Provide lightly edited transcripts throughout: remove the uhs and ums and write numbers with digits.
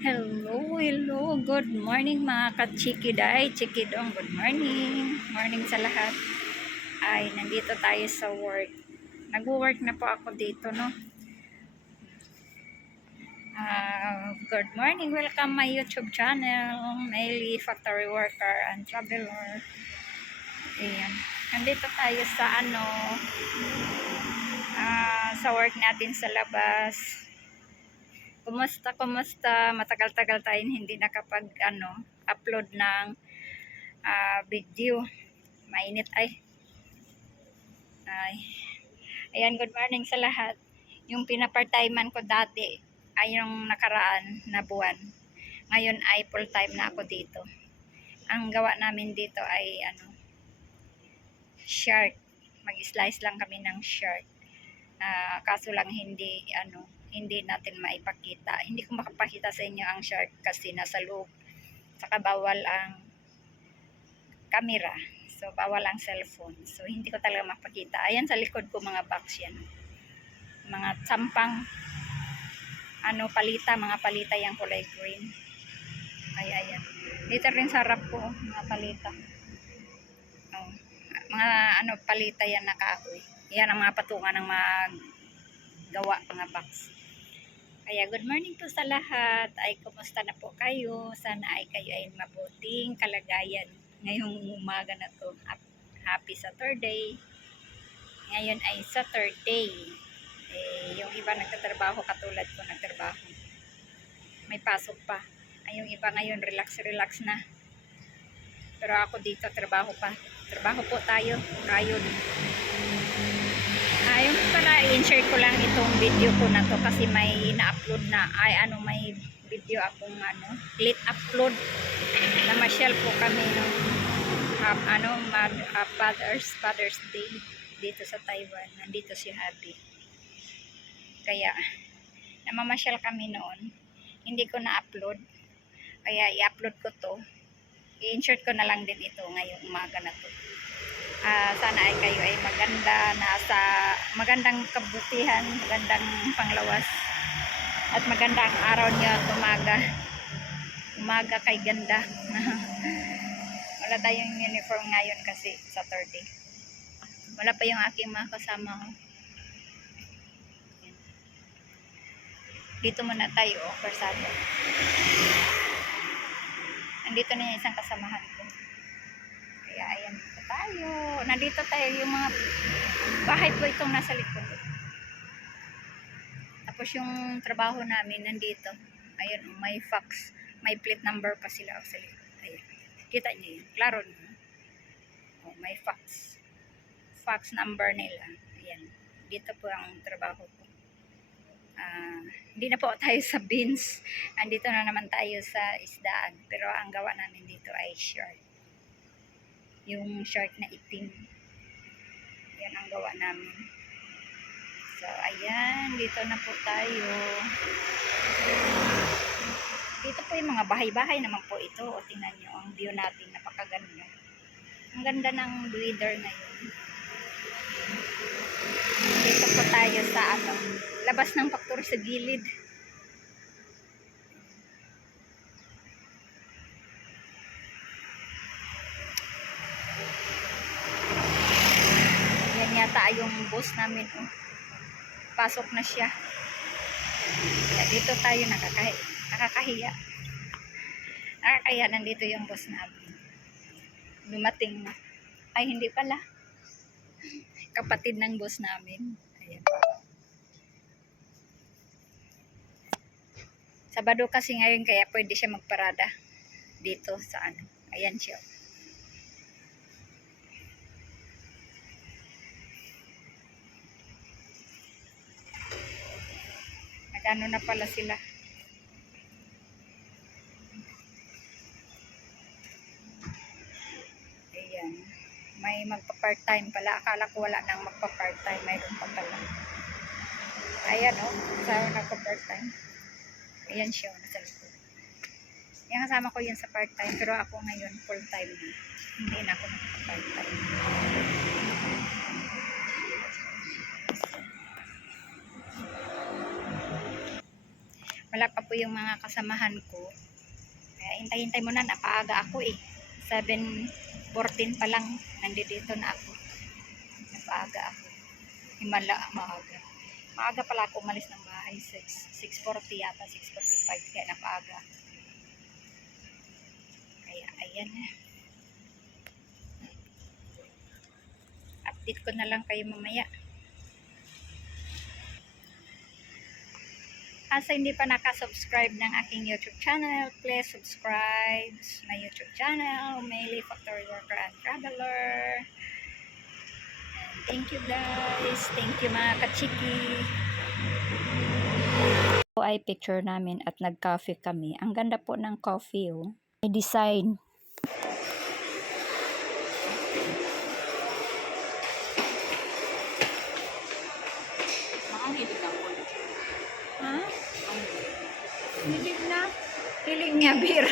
Hello, good morning mga ka-chikiday, chikidong, good morning. Morning sa lahat. Ay, nandito tayo sa work. Nag-work na po ako dito, no? Good morning, welcome my YouTube channel, Maily Factory Worker and Traveler. Ayan. Nandito tayo sa sa work natin sa labas. Kumusta? Matagal-tagal tayong hindi upload ng video. Mainit ay. Ayan, good morning sa lahat. Yung pinapart-timean ko dati ay yung nakaraan na buwan. Ngayon ay full-time na ako dito. Ang gawa namin dito ay shark. Mag-slice lang kami ng shark. Kaso lang hindi natin maipakita. Hindi ko makapakita sa inyo ang shark kasi nasa loob. Saka bawal ang camera. So, bawal ang cellphone. So, hindi ko talaga mapakita. Ayan sa likod ko mga box yan. Mga sampang mga palita yung kulay green. Ayan. Dito rin sa harap ko, mga palita. Mga palita yan na kahoy. Yan ang mga patungan ng mga gawa, mga box. Kaya good morning po sa lahat. Ay, kumusta na po kayo? Sana ay kayo ay mabuting kalagayan ngayong umaga na to. Happy Saturday. Ngayon ay Saturday. Yung iba nagtatrabaho katulad ko nagtrabaho. May pasok pa. Ay, yung iba ngayon relax na. Pero ako dito trabaho pa. Trabaho po tayo. Ngayon. Yung pala i-share ko lang itong video ko na to kasi may na-upload na may video akong late upload na ma-share po kami nung Father's Day dito sa Taiwan. Nandito si Happy. Kaya namamasyal kami noon. Hindi ko na-upload. Kaya i-upload ko to. I-insert ko na lang din ito ngayong umaga na to. Sana ay kayo ay magandang kabutihan, magandang panglawas, at magandang araw niyo at umaga kay ganda. Wala tayong uniform ngayon kasi Saturday. Wala pa yung aking mga kasama ko. Dito muna tayo, persado. Nandito na yung isang kasamahan ko. Kaya ayan dito tayo. Nandito tayo yung mga bahay po itong nasa likod. Tapos yung trabaho namin nandito. Ayun, may fax. May plate number pa sila sa likod. Ayun. Kita niyo yun. Klaro niyo. Oh, may fax. Fax number nila. Ayan. Dito po ang trabaho ko. Hindi na po tayo sa beans. Andito na naman tayo sa isdaan. Pero ang gawa namin dito ay shark. Yung shark na itim. Yan ang gawa namin. So, ayan. Dito na po tayo. Dito po yung mga bahay-bahay naman po ito. O, tingnan nyo ang view natin. Napakaganda. Ang ganda ng weather ngayon. Dito po tayo sa labas ng factory sa gilid. Yan yata yung boss namin. Pasok na siya. Kaya dito tayo nakakahiya. Nakakahiya, nandito yung boss namin. Dumating na. Ay, hindi pala. Kapatid ng boss namin. Ayan. Sabado kasi ngayon kaya pwede siya magparada dito sa Ayan siya. Nagano na pala sila. Ayan. May magpa-part-time pala. Akala ko wala nang magpa-part-time. Mayroon pa pala. Ayan sa nagpa-part-time. Ayan siya, nasa likod. Yung kasama ko yun sa part-time, pero ako ngayon full-time na. Hindi na ako nagpa-part-time. Wala pa po yung mga kasamahan ko. Kaya hintay-hintay muna, napaaga ako eh. 7:14 pa lang, nandito na ako. Napaaga ako. Himala, maaga. Maaga pala ako umalis ng bahay, 6:40 yata, 6:45, kaya napaaga. Kaya ayan na. Update ko na lang kayo mamaya. Sa hindi pa nakasubscribe ng aking YouTube channel, please subscribe my YouTube channel, Mayley Factory Worker and Traveler. And thank you guys. Thank you mga kachiki. Ito ay picture namin at nag-coffee kami. Ang ganda po ng coffee oh. May design. Ha? Hilig na. Hilig niya beer.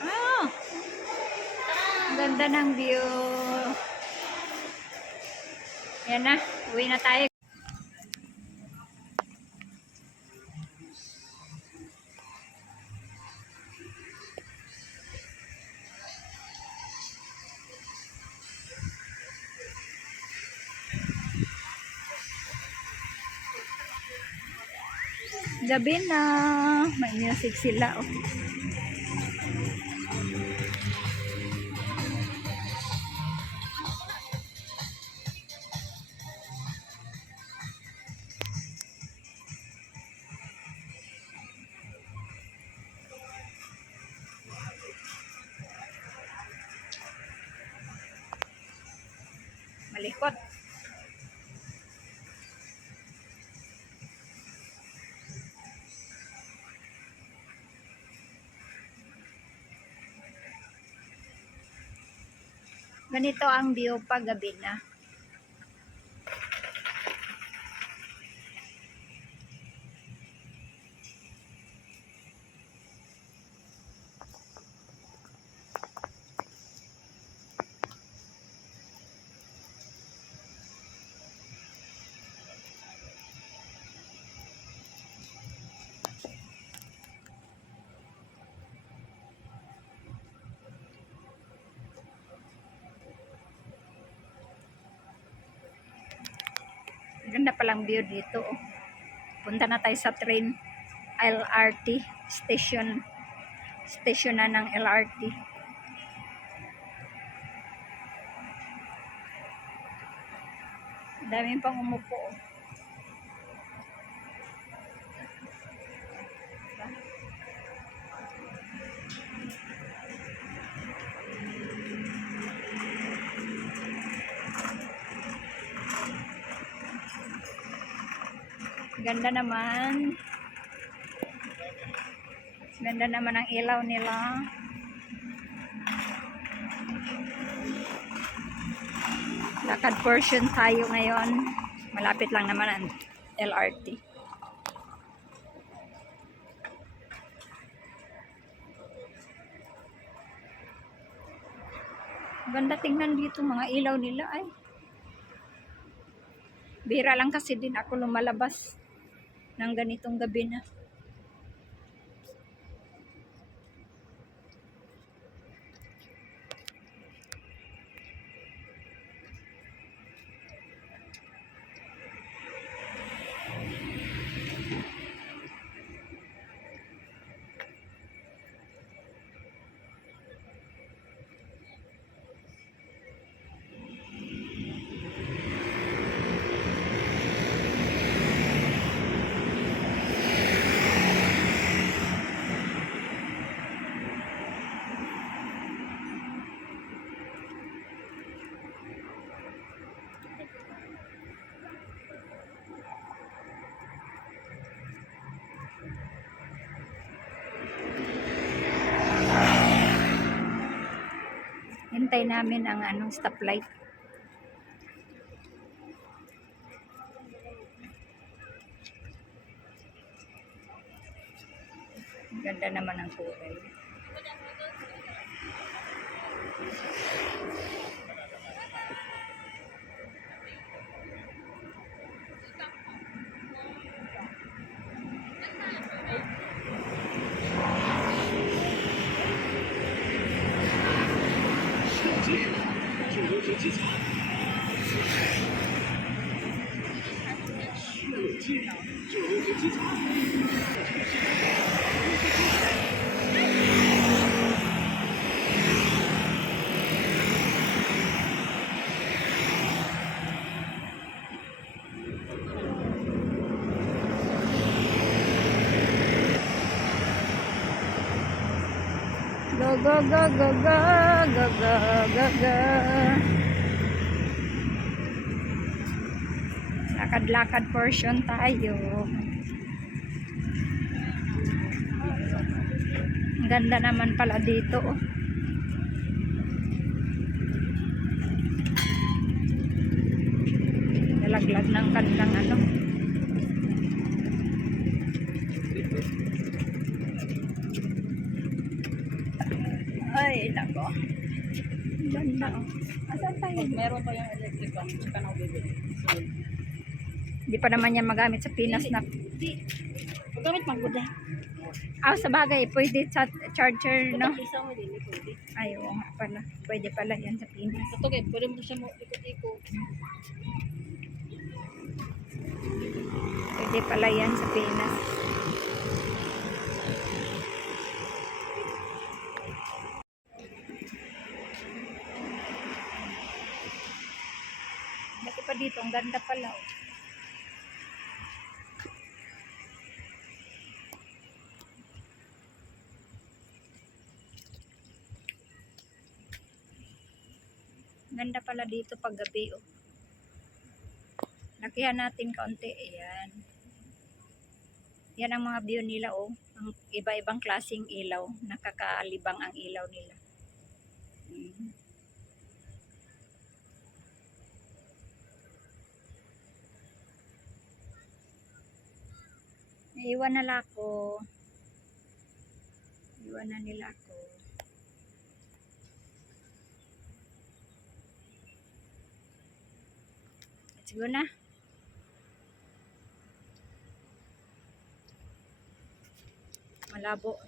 Ah, ganda ng view. Yan na, uwi na tayo. Gabi na, may music sila oh. Malikot. Ganito ang view pag gabi na. Ganda palang view dito oh. Punta na tayo sa train LRT station. Station na ng LRT. Daming pang umupo oh. Ganda naman. Ganda naman ang ilaw nila. Lakad portion tayo ngayon. Malapit lang naman ang LRT. Ganda tingnan dito mga ilaw nila ay. Bira lang kasi din ako lumalabas ng ganitong gabi na. Hintay namin ang anong stoplight. Ganda naman ang kulay. Go, go, go, go, go, go, go, go, go. Lakad-lakad portion tayo. Ang ganda naman pala dito. Nalaglag ng kanilang ano. Ay, nako. Ganda oh. Asan tayo? Meron pa yung electric fan, tsaka na bibili. So, Hindi pa naman yan magamit sa Pinas na. magamit magbuda. Sa bagay, pwede sa charger, no? Isa mo din, pwede. Ay, oo nga pala. Pwede pala yan sa Pinas. Ito kayo, pwede mo siya mo ikot-ikot. Pwede pala yan sa Pinas. Dati pa dito, ang ganda pala. Oh. Ganda pala dito pag gabi. Oh. Lakihan natin kaunti. Ayan. Yan ang mga view nila. Oh. Ang iba-ibang klaseng ilaw. Nakakaalibang ang ilaw nila. Naiwan na ako. Iwan na nila ako. Let's go na. Malabo.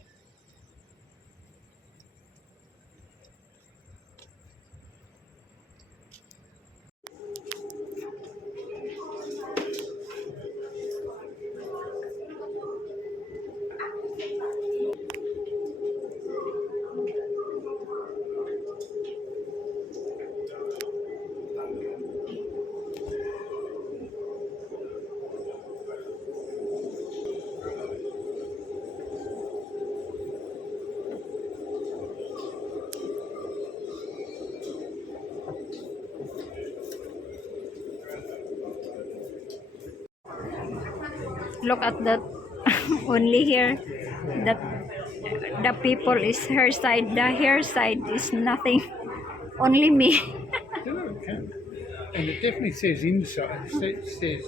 Look at that. Only here that the people is her side. The hair side is nothing. Only me. And it definitely says inside. It says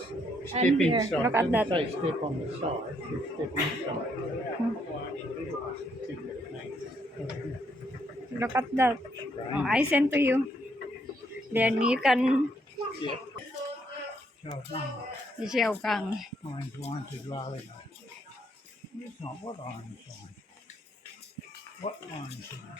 step And here, inside. look It at doesn't that. say step on the side. It says step inside. Look at that. Oh, I sent to you. Then you can Yeah. So, Xiao Kang. orange wines is rather nice. It's not. What orange wine? What orange wine?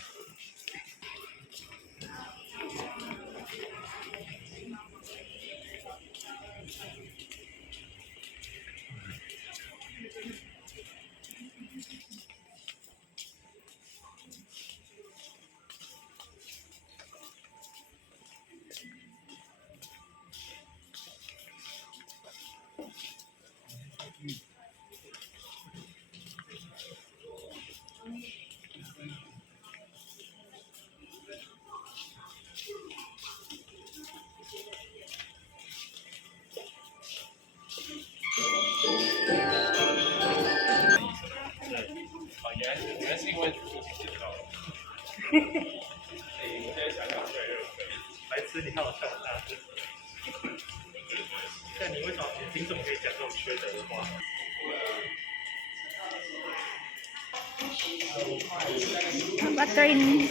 Train.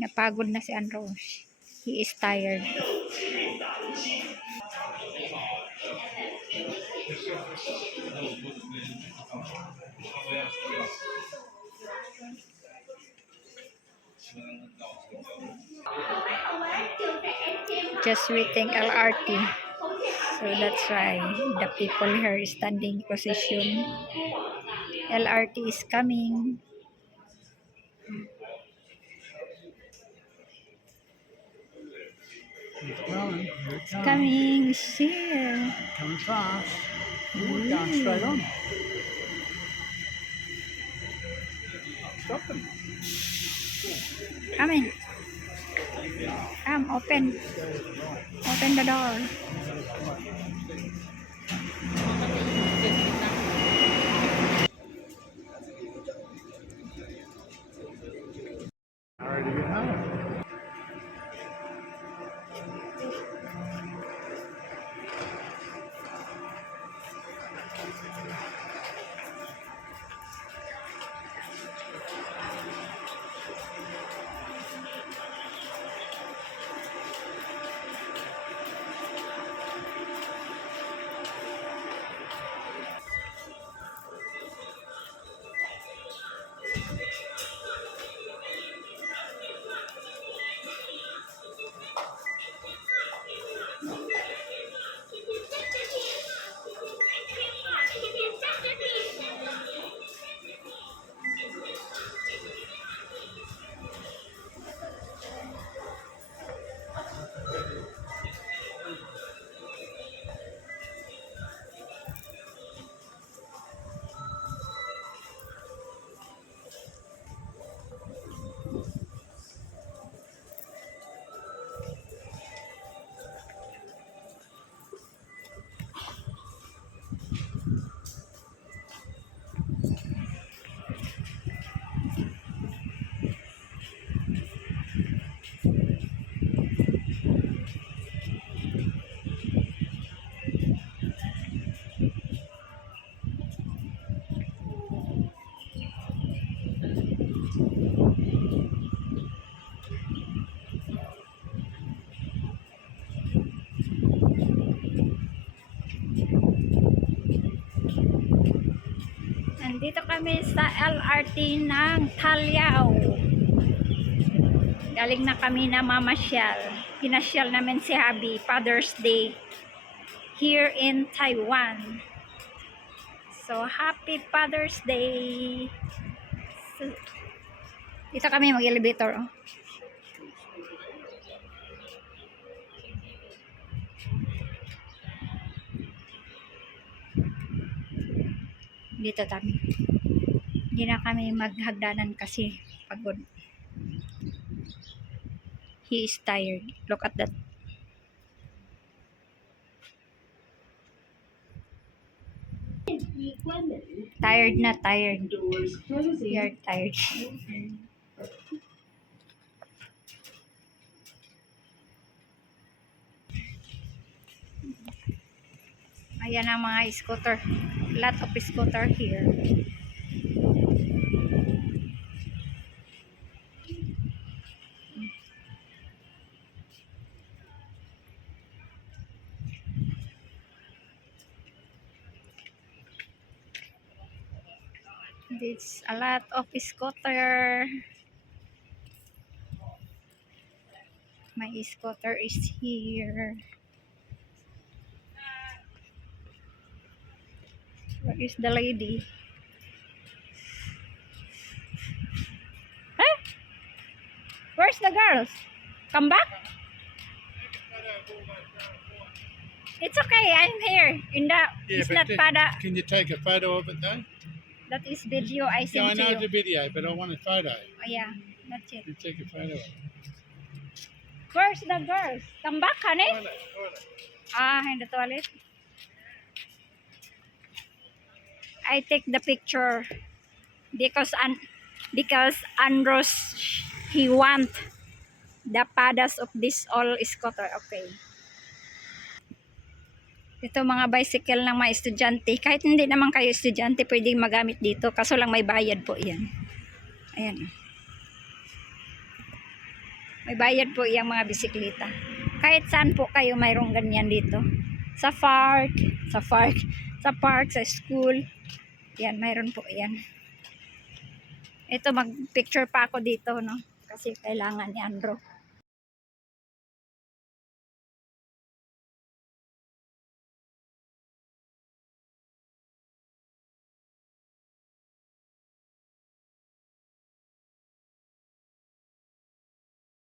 Napagod na si Andros. He is tired. Just waiting LRT. So that's why the people here is standing position. LRT is coming. It's coming. It's coming. It's here. Coming fast. We're going straight on. Stop them. Come in. Come, open. Open the door. Hurry to get home. Nandito kami sa LRT ng Talyao. Galing na kami na mamasyal. Pinasyal namin si Habi, Father's Day, here in Taiwan. So, happy Father's Day! So, dito kami mag-elevator. Oh. Dito kami. Hindi na kami maghagdanan kasi pagod. He is tired. Look at that. Tired na tired. We are tired. Ayan ang mga scooter. Lot of scooter here. There's a lot of scooter. My scooter is here. Where is the lady? Huh? Where's the girls? Come back? It's okay, I'm here. It's not pada. Can you take a photo of it though? That is video I Yeah, I sent know to it's you. a video, but I want a photo. Oh, yeah, that's it. You take a photo of it. Where's the girls? Come back, honey. Toilet. In the toilet. I take the picture because Andros He want the padas of this all scooter. Okay. Ito mga bicycle ng mga estudyante. Kahit hindi naman kayo estudyante, pwedeng magamit dito. Kaso lang may bayad po yan. Ayan. May bayad po yung mga bisikleta. Kahit saan po kayo mayroong ganyan dito. Sa park, sa school. Yan, mayroon po yan. Ito, mag-picture pa ako dito, no? Kasi kailangan ni Andrew.